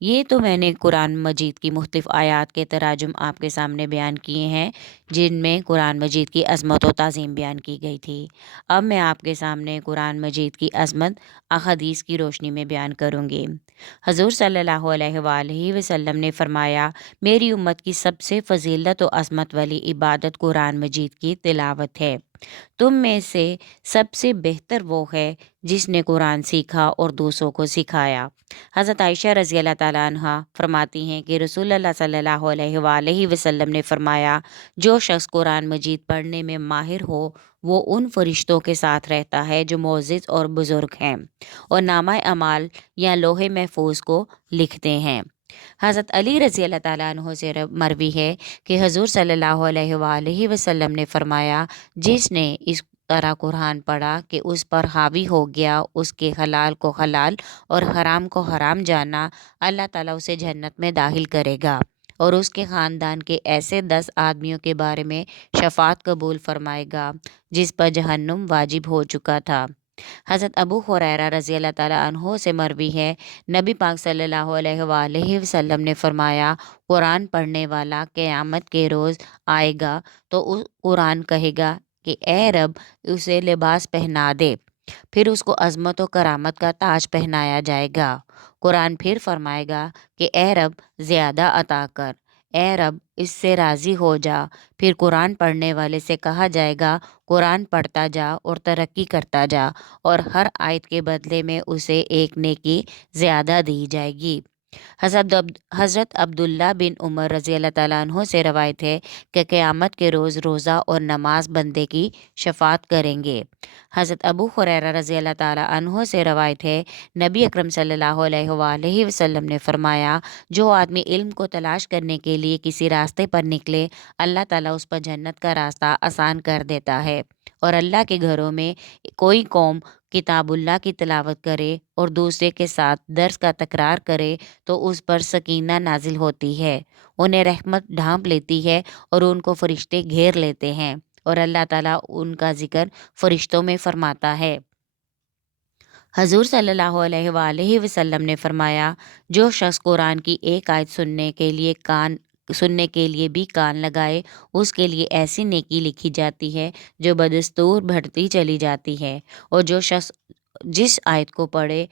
یہ تو میں نے قرآن مجید کی مختلف آیات کے تراجم آپ کے سامنے بیان کیے ہیں، جن میں قرآن مجید کی عظمت و تعظیم بیان کی گئی تھی۔ اب میں آپ کے سامنے قرآن مجید کی عظمت احادیث کی روشنی میں بیان کروں گی۔ حضور صلی اللہ علیہ وآلہ وسلم نے فرمایا، میری امت کی سب سے فضیلت و عظمت والی عبادت قرآن مجید کی تلاوت ہے۔ تم میں سے سب سے بہتر وہ ہے جس نے قرآن سیکھا اور دوسروں کو سکھایا۔ حضرت عائشہ رضی اللہ تعالیٰ عنہ فرماتی ہیں کہ رسول اللہ صلی اللہ علیہ وآلہ وسلم نے فرمایا، جو شخص قرآن مجید پڑھنے میں ماہر ہو وہ ان فرشتوں کے ساتھ رہتا ہے جو معزز اور بزرگ ہیں اور نامہ اعمال یا لوح محفوظ کو لکھتے ہیں۔ حضرت علی رضی اللہ تعالیٰ عنہ سے مروی ہے کہ حضور صلی اللہ علیہ وآلہ وسلم نے فرمایا، جس نے اس طرح قرآن پڑھا کہ اس پر حاوی ہو گیا، اس کے حلال کو حلال اور حرام کو حرام جانا، اللہ تعالیٰ اسے جنت میں داخل کرے گا اور اس کے خاندان کے ایسے 10 آدمیوں کے بارے میں شفاعت قبول فرمائے گا جس پر جہنم واجب ہو چکا تھا۔ حضرت ابو ہریرہ رضی اللہ تعالیٰ عنہ سے مروی ہے، نبی پاک صلی اللہ علیہ وآلہ وسلم نے فرمایا، قرآن پڑھنے والا قیامت کے روز آئے گا تو قرآن کہے گا کہ اے رب اسے لباس پہنا دے، پھر اس کو عظمت و کرامت کا تاج پہنایا جائے گا۔ قرآن پھر فرمائے گا کہ اے رب زیادہ عطا کر، اے رب اس سے راضی ہو جا۔ پھر قرآن پڑھنے والے سے کہا جائے گا، قرآن پڑھتا جا اور ترقی کرتا جا، اور ہر آیت کے بدلے میں اسے ایک نیکی زیادہ دی جائے گی۔ حضرت عبداللہ بن عمر رضی اللہ تعالیٰ عنہ سے روایت ہے کہ قیامت کے روز روزہ اور نماز بندے کی شفاعت کریں گے۔ حضرت ابو ہریرہ رضی اللہ تعالیٰ عنہ سے روایت ہے، نبی اکرم صلی اللہ علیہ وآلہ وسلم نے فرمایا، جو آدمی علم کو تلاش کرنے کے لیے کسی راستے پر نکلے، اللہ تعالیٰ اس پر جنت کا راستہ آسان کر دیتا ہے۔ اور اللہ کے گھروں میں کوئی قوم کتاب اللہ کی تلاوت کرے اور دوسرے کے ساتھ درس کا تکرار کرے تو اس پر سکینہ نازل ہوتی ہے، انہیں رحمت ڈھانپ لیتی ہے اور ان کو فرشتے گھیر لیتے ہیں، اور اللہ تعالیٰ ان کا ذکر فرشتوں میں فرماتا ہے۔ حضور صلی اللہ علیہ وآلہ وسلم نے فرمایا، جو شخص قرآن کی ایک آیت سننے کے لیے بھی کان لگائے، اس کے لیے ایسی نیکی لکھی جاتی ہے جو بدستور بڑھتی چلی جاتی ہے، اور جو شخص جس آیت کو پڑھے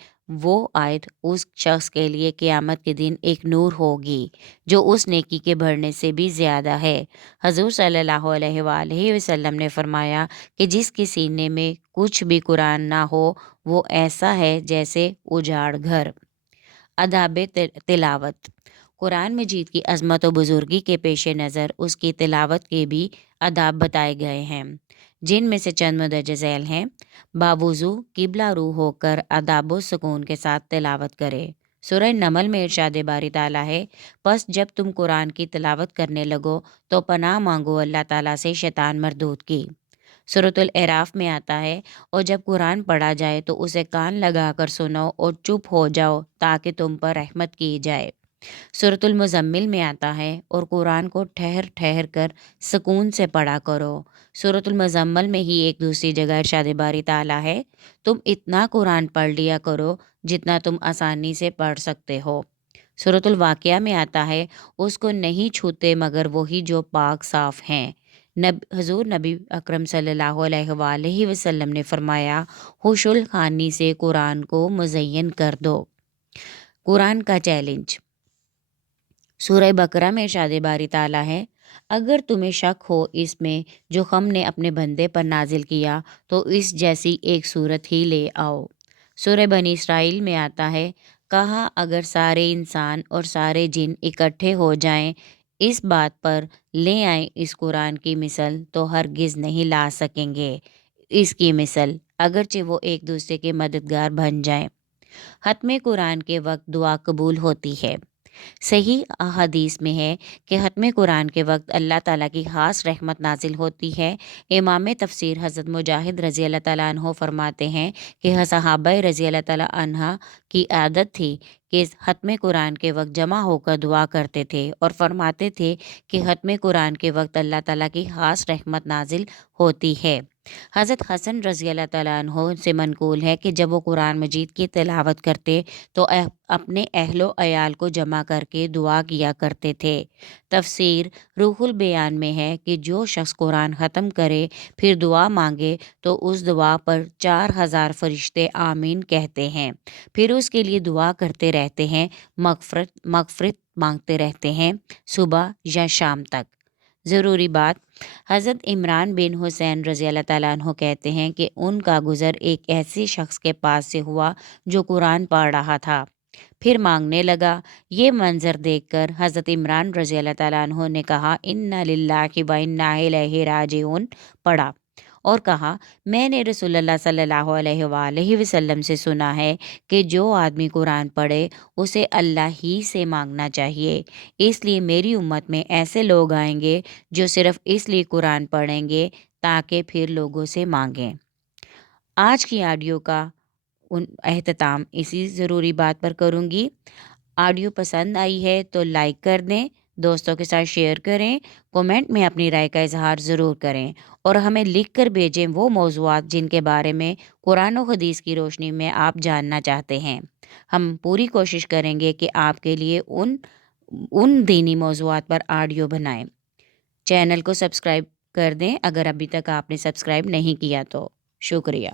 وہ آیت اس شخص کے لیے قیامت کے دن ایک نور ہوگی جو اس نیکی کے بڑھنے سے بھی زیادہ ہے۔ حضور صلی اللہ علیہ وآلہ وسلم نے فرمایا کہ جس کے سینے میں کچھ بھی قرآن نہ ہو وہ ایسا ہے جیسے اجاڑ گھر۔ آداب تلاوت۔ قرآن مجید کی عظمت و بزرگی کے پیش نظر اس کی تلاوت کے بھی آداب بتائے گئے ہیں، جن میں سے چند مندرجہ ذیل ہیں۔ باوضو قبلہ رو ہو کر آداب و سکون کے ساتھ تلاوت کرے۔ سورہ نمل میں ارشاد باری تعالیٰ ہے، پس جب تم قرآن کی تلاوت کرنے لگو تو پناہ مانگو اللہ تعالیٰ سے شیطان مردود کی۔ سورۃ الاعراف میں آتا ہے، اور جب قرآن پڑھا جائے تو اسے کان لگا کر سنو اور چپ ہو جاؤ تاکہ تم پر رحمت کی جائے۔ سورۃ المزمل میں آتا ہے، اور قرآن کو ٹھہر ٹھہر کر سکون سے پڑھا کرو۔ سورۃ المزمل میں ہی ایک دوسری جگہ ارشاد باری تعالیٰ ہے، تم اتنا قرآن پڑھ لیا کرو جتنا تم آسانی سے پڑھ سکتے ہو۔ سورۃ الواقعہ میں آتا ہے، اس کو نہیں چھوتے مگر وہی جو پاک صاف ہیں۔ حضور نبی اکرم صلی اللہ علیہ وآلہ وسلم نے فرمایا، غسل خوانی سے قرآن کو مزین کر دو۔ قرآن کا چیلنج۔ سورہ بقرہ میں ارشاد باری تعالیٰ ہے، اگر تمہیں شک ہو اس میں جو ہم نے اپنے بندے پر نازل کیا تو اس جیسی ایک صورت ہی لے آؤ۔ سورہ بنی اسرائیل میں آتا ہے، کہا اگر سارے انسان اور سارے جن اکٹھے ہو جائیں اس بات پر لے آئیں اس قرآن کی مثل تو ہرگز نہیں لا سکیں گے اس کی مثل، اگرچہ وہ ایک دوسرے کے مددگار بن جائیں۔ ختم قرآن کے وقت دعا قبول ہوتی ہے۔ صحیح احادیث میں ہے کہ ختم قرآن کے وقت اللہ تعالیٰ کی خاص رحمت نازل ہوتی ہے۔ امام تفسیر حضرت مجاہد رضی اللہ تعالیٰ عنہ فرماتے ہیں کہ صحابہ رضی اللہ تعالیٰ عنہ کی عادت تھی کہ ختم قرآن کے وقت جمع ہو کر دعا کرتے تھے اور فرماتے تھے کہ ختم قرآن کے وقت اللہ تعالیٰ کی خاص رحمت نازل ہوتی ہے۔ حضرت حسن رضی اللہ تعالیٰ عنہ سے منقول ہے کہ جب وہ قرآن مجید کی تلاوت کرتے تو اپنے اہل و عیال کو جمع کر کے دعا کیا کرتے تھے۔ تفسیر روح البیان میں ہے کہ جو شخص قرآن ختم کرے پھر دعا مانگے تو اس دعا پر 4000 فرشتے آمین کہتے ہیں، پھر اس کے لیے دعا کرتے رہتے ہیں، مغفرت مانگتے رہتے ہیں صبح یا شام تک۔ ضروری بات، حضرت عمران بن حسین رضی اللہ تعالیٰ عنہ کہتے ہیں کہ ان کا گزر ایک ایسے شخص کے پاس سے ہوا جو قرآن پڑھ رہا تھا، پھر مانگنے لگا۔ یہ منظر دیکھ کر حضرت عمران رضی اللہ تعالیٰ عنہ نے کہا انا للہ و انا الیہ راجعون پڑھا، اور کہا میں نے رسول اللہ صلی اللہ علیہ وآلہ وسلم سے سنا ہے کہ جو آدمی قرآن پڑھے اسے اللہ ہی سے مانگنا چاہیے، اس لیے میری امت میں ایسے لوگ آئیں گے جو صرف اس لیے قرآن پڑھیں گے تاکہ پھر لوگوں سے مانگیں۔ آج کی آڈیو کا اختتام اسی ضروری بات پر کروں گی۔ آڈیو پسند آئی ہے تو لائک کر دیں، دوستوں کے ساتھ شیئر کریں، کومنٹ میں اپنی رائے کا اظہار ضرور کریں، اور ہمیں لکھ کر بھیجیں وہ موضوعات جن کے بارے میں قرآن و حدیث کی روشنی میں آپ جاننا چاہتے ہیں۔ ہم پوری کوشش کریں گے کہ آپ کے لیے ان دینی موضوعات پر آڈیو بنائیں۔ چینل کو سبسکرائب کر دیں اگر ابھی تک آپ نے سبسکرائب نہیں کیا تو۔ شکریہ۔